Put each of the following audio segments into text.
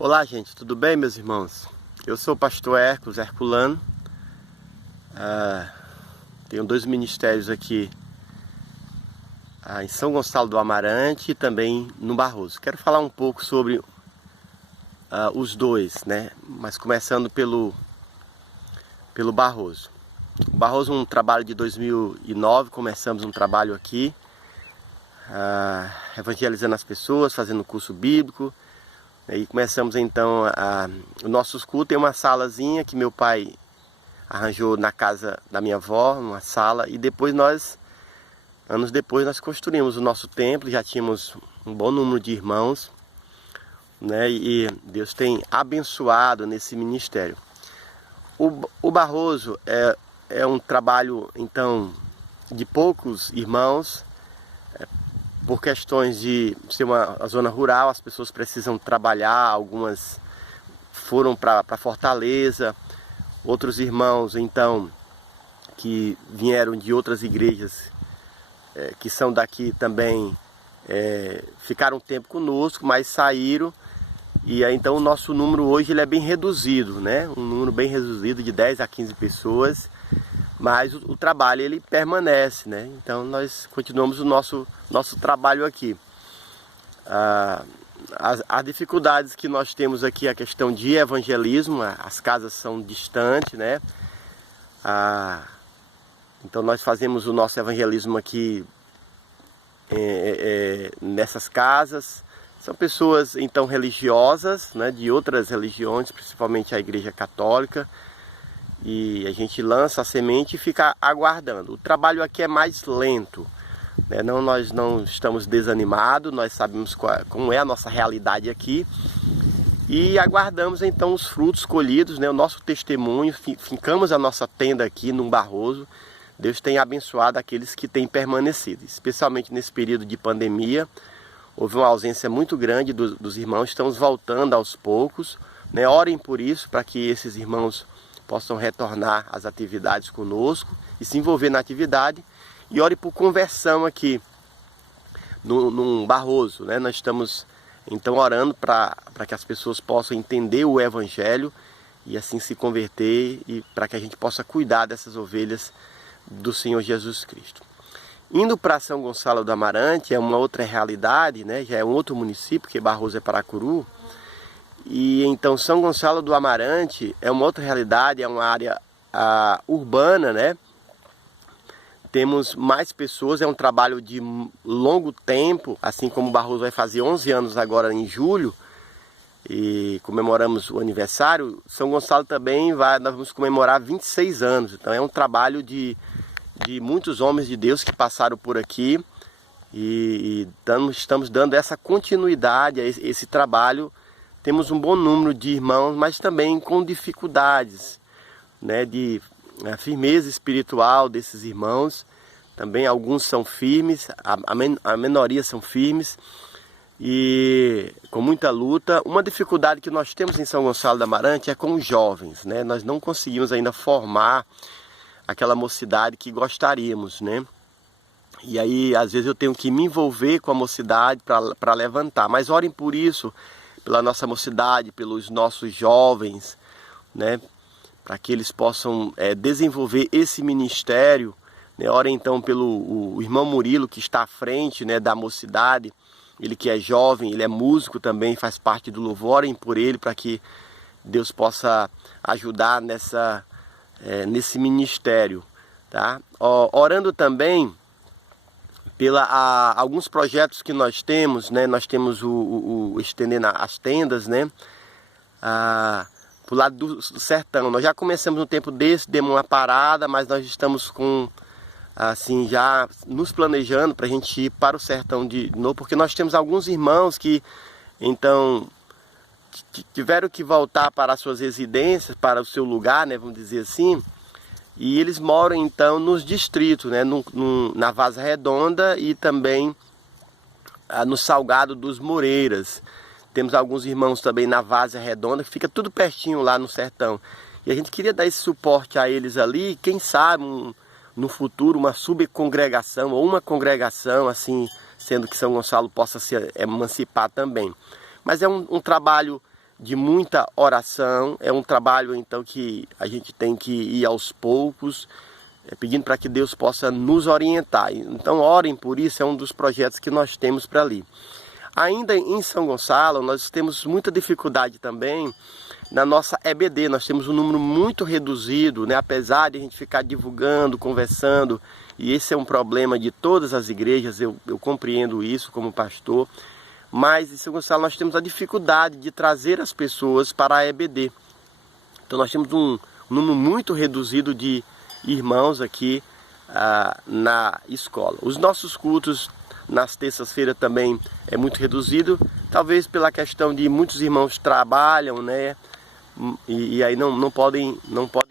Olá, gente, tudo bem, meus irmãos? Eu sou o pastor Hércules Herculano. Tenho dois ministérios aqui em São Gonçalo do Amarante e também no Barroso. Quero falar um pouco sobre os dois, né? Mas começando pelo Barroso. O Barroso é um trabalho de 2009, começamos um trabalho aqui, evangelizando as pessoas, fazendo curso bíblico. E começamos então o nosso culto em uma salazinha que meu pai arranjou na casa da minha avó, uma sala, e depois anos depois nós construímos o nosso templo, já tínhamos um bom número de irmãos, né? E Deus tem abençoado nesse ministério. O Barroso é um trabalho então de poucos irmãos. Por questões de ser uma zona rural, as pessoas precisam trabalhar, algumas foram para Fortaleza, outros irmãos então que vieram de outras igrejas que são daqui também ficaram um tempo conosco, mas saíram, e aí, então o nosso número hoje ele é bem reduzido, né? Um número bem reduzido de 10 a 15 pessoas. Mas o trabalho ele permanece, né? Então nós continuamos o nosso trabalho aqui. As dificuldades que nós temos aqui é a questão de evangelismo, as casas são distantes, né? Então nós fazemos o nosso evangelismo aqui nessas casas. São pessoas então religiosas, né? De outras religiões, principalmente a Igreja Católica. E a gente lança a semente e fica aguardando. O trabalho aqui é mais lento, né? Nós não estamos desanimados, nós sabemos como é a nossa realidade aqui. E aguardamos então os frutos colhidos, né? O nosso testemunho, fincamos a nossa tenda aqui no Barroso. Deus tem abençoado aqueles que têm permanecido, especialmente nesse período de pandemia. Houve uma ausência muito grande dos irmãos, estamos voltando aos poucos, né? Orem por isso, para que esses irmãos possam retornar às atividades conosco e se envolver na atividade, e ore por conversão aqui no Barroso, né? Nós estamos então orando para que as pessoas possam entender o Evangelho e assim se converter, e para que a gente possa cuidar dessas ovelhas do Senhor Jesus Cristo. Indo para São Gonçalo do Amarante é uma outra realidade, né? Já é um outro município, porque Barroso é Paracuru. E então São Gonçalo do Amarante é uma outra realidade, é uma área urbana, né? Temos mais pessoas, é um trabalho de longo tempo, assim como o Barroso vai fazer 11 anos agora em julho, e comemoramos o aniversário. São Gonçalo também nós vamos comemorar 26 anos, então é um trabalho de muitos homens de Deus que passaram por aqui, e estamos dando essa continuidade a esse trabalho. Temos um bom número de irmãos, mas também com dificuldades, né, de firmeza espiritual desses irmãos. Também alguns são firmes, a minoria são firmes e com muita luta. Uma dificuldade que nós temos em São Gonçalo do Amarante é com os jovens, né? Nós não conseguimos ainda formar aquela mocidade que gostaríamos, né? E aí, às vezes eu tenho que me envolver com a mocidade para levantar. Mas orem por isso, pela nossa mocidade, pelos nossos jovens, né? Para que eles possam desenvolver esse ministério, né? Orem então pelo o irmão Murilo, que está à frente, né, da mocidade. Ele que é jovem, ele é músico também, faz parte do louvor. Orem por ele para que Deus possa ajudar nesse ministério, tá? Orando também alguns projetos que nós temos, né? Nós temos o estender as tendas, né? Pro lado do sertão. Nós já começamos um tempo desse, demos uma parada, mas nós estamos assim, já nos planejando para a gente ir para o sertão de novo, porque nós temos alguns irmãos que então tiveram que voltar para as suas residências, para o seu lugar, né? Vamos dizer assim. E eles moram então nos distritos, né? Na Vaza Redonda e também no Salgado dos Moreiras. Temos alguns irmãos também na Vaza Redonda, que fica tudo pertinho lá no sertão. E a gente queria dar esse suporte a eles ali, quem sabe no futuro uma subcongregação ou uma congregação, assim, sendo que São Gonçalo possa se emancipar também. Mas é um trabalho de muita oração, é um trabalho então que a gente tem que ir aos poucos, pedindo para que Deus possa nos orientar. Então orem por isso, é um dos projetos que nós temos para ali. Ainda em São Gonçalo, nós temos muita dificuldade também na nossa EBD. Nós temos um número muito reduzido, né? Apesar de a gente ficar divulgando, conversando, e esse é um problema de todas as igrejas, eu compreendo isso como pastor, mas em São Gonçalo nós temos a dificuldade de trazer as pessoas para a EBD. Então nós temos um número muito reduzido de irmãos aqui na escola. Os nossos cultos nas terças-feiras também é muito reduzido, talvez pela questão de muitos irmãos trabalham, né? E aí não podem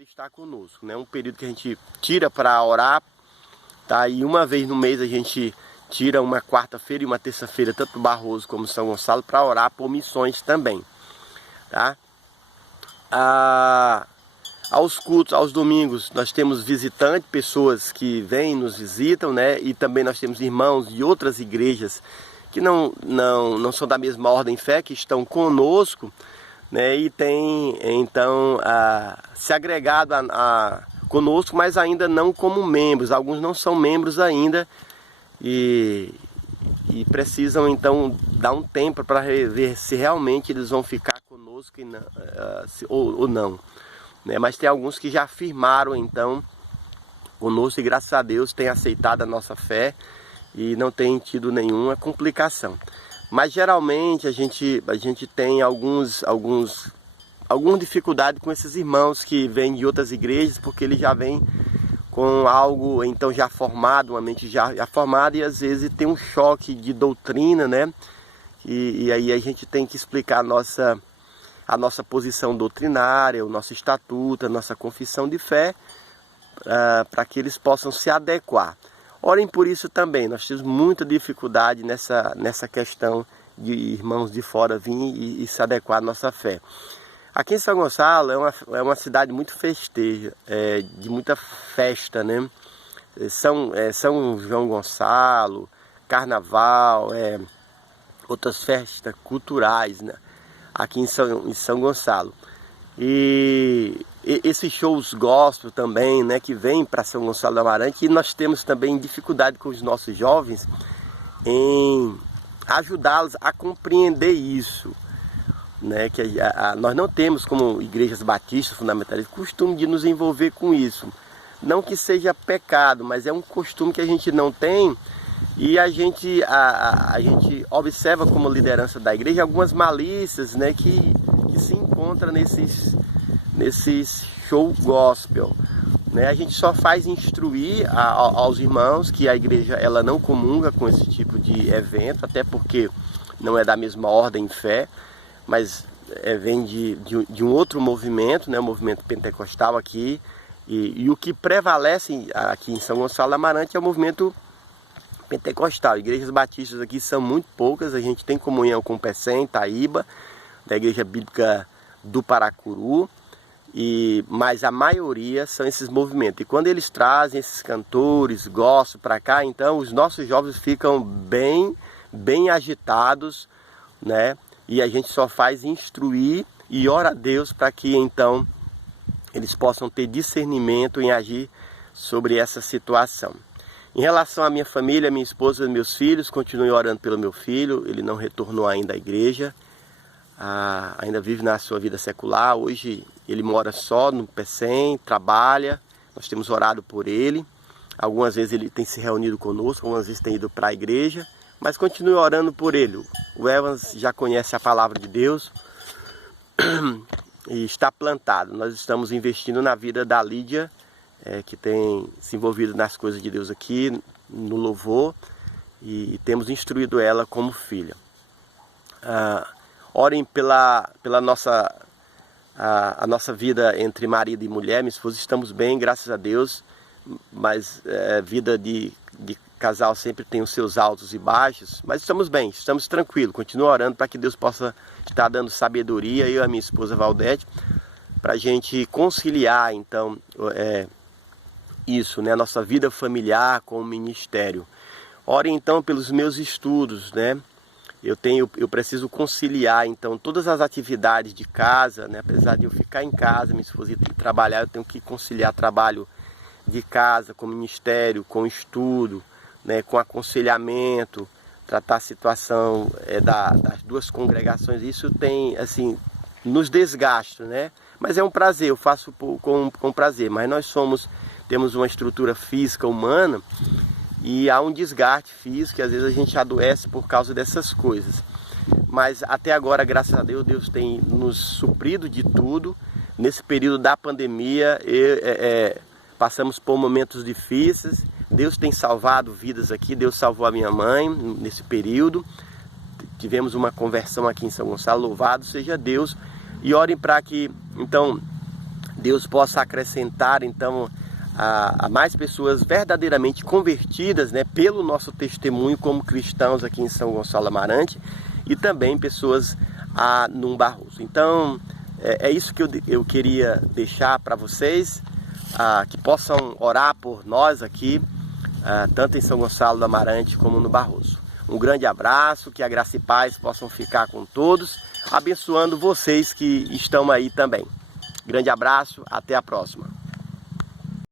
estar conosco, né? Um período que a gente tira para orar, tá? E uma vez no mês a gente tira uma quarta-feira e uma terça-feira, tanto Barroso como São Gonçalo, para orar por missões também, tá? Aos cultos, aos domingos, nós temos visitantes, pessoas que vêm, nos visitam, né? E também nós temos irmãos de outras igrejas que não são da mesma ordem fé, que estão conosco, né? E tem, então, se agregado conosco, mas ainda não como membros. Alguns não são membros ainda e precisam, então, dar um tempo para ver se realmente eles vão ficar conosco ou não. Mas tem alguns que já afirmaram então conosco e graças a Deus têm aceitado a nossa fé e não tem tido nenhuma complicação. Mas geralmente a gente tem algumas dificuldades com esses irmãos que vêm de outras igrejas, porque eles já vêm com algo então já formado, uma mente já formada, e às vezes tem um choque de doutrina, né? E aí a gente tem que explicar a nossa posição doutrinária, o nosso estatuto, a nossa confissão de fé, para que eles possam se adequar. Orem por isso também, nós temos muita dificuldade nessa questão de irmãos de fora virem e se adequar à nossa fé. Aqui em São Gonçalo é uma cidade muito festeja, de muita festa, né? São João Gonçalo, Carnaval, outras festas culturais, né? Aqui em São Gonçalo. E esses shows gospel também, né, que vêm para São Gonçalo do Amarante, e nós temos também dificuldade com os nossos jovens em ajudá-los a compreender isso, né, que nós não temos, como igrejas batistas fundamentalistas, costume de nos envolver com isso. Não que seja pecado, mas é um costume que a gente não tem. E a gente observa como liderança da igreja algumas malícias, né, que se encontram nesses show gospel, né? A gente só faz instruir aos irmãos que a igreja ela não comunga com esse tipo de evento, até porque não é da mesma ordem em fé, mas vem de um outro movimento, né, o movimento pentecostal aqui, e o que prevalece aqui em São Gonçalo do Amarante é o movimento pentecostal. Igrejas batistas aqui são muito poucas, a gente tem comunhão com o Pecém, Taíba, da Igreja Bíblica do Paracuru, mas a maioria são esses movimentos. E quando eles trazem esses cantores, gospel para cá, então os nossos jovens ficam bem agitados, né? E a gente só faz instruir e ora a Deus para que então eles possam ter discernimento em agir sobre essa situação. Em relação à minha família, minha esposa e meus filhos, continue orando pelo meu filho. Ele não retornou ainda à igreja, ainda vive na sua vida secular. Hoje ele mora só no Pecém, trabalha, nós temos orado por ele. Algumas vezes ele tem se reunido conosco, algumas vezes tem ido para a igreja, mas continue orando por ele. O Evans já conhece a palavra de Deus e está plantado. Nós estamos investindo na vida da Lídia, que tem se envolvido nas coisas de Deus aqui, no louvor, e temos instruído ela como filha. Orem pela a nossa vida entre marido e mulher. Minha esposa, estamos bem, graças a Deus, mas vida de casal sempre tem os seus altos e baixos, mas estamos bem, estamos tranquilos. Continuo orando para que Deus possa estar dando sabedoria, eu e a minha esposa Valdete, para a gente conciliar então isso, né, a nossa vida familiar com o ministério. Ore então pelos meus estudos, né? eu preciso conciliar então todas as atividades de casa, né? Apesar de eu ficar em casa, minha esposa tem que trabalhar, eu tenho que conciliar trabalho de casa com ministério, com estudo, né? Com aconselhamento, tratar a situação das duas congregações. Isso tem, assim, nos desgasta, né? Mas é um prazer, eu faço com prazer. Mas nós temos uma estrutura física humana e há um desgaste físico, e às vezes a gente adoece por causa dessas coisas. Mas até agora, graças a Deus, Deus tem nos suprido de tudo. Nesse período da pandemia, passamos por momentos difíceis. Deus tem salvado vidas aqui, Deus salvou a minha mãe nesse período. Tivemos uma conversão aqui em São Gonçalo, louvado seja Deus. E orem para que, então, Deus possa acrescentar, então, a mais pessoas verdadeiramente convertidas, né, pelo nosso testemunho como cristãos aqui em São Gonçalo Amarante, e também pessoas no Barroso. Então, é isso que eu queria deixar para vocês, que possam orar por nós aqui, tanto em São Gonçalo do Amarante como no Barroso. Um grande abraço, que a graça e paz possam ficar com todos, abençoando vocês que estão aí também. Grande abraço, até a próxima.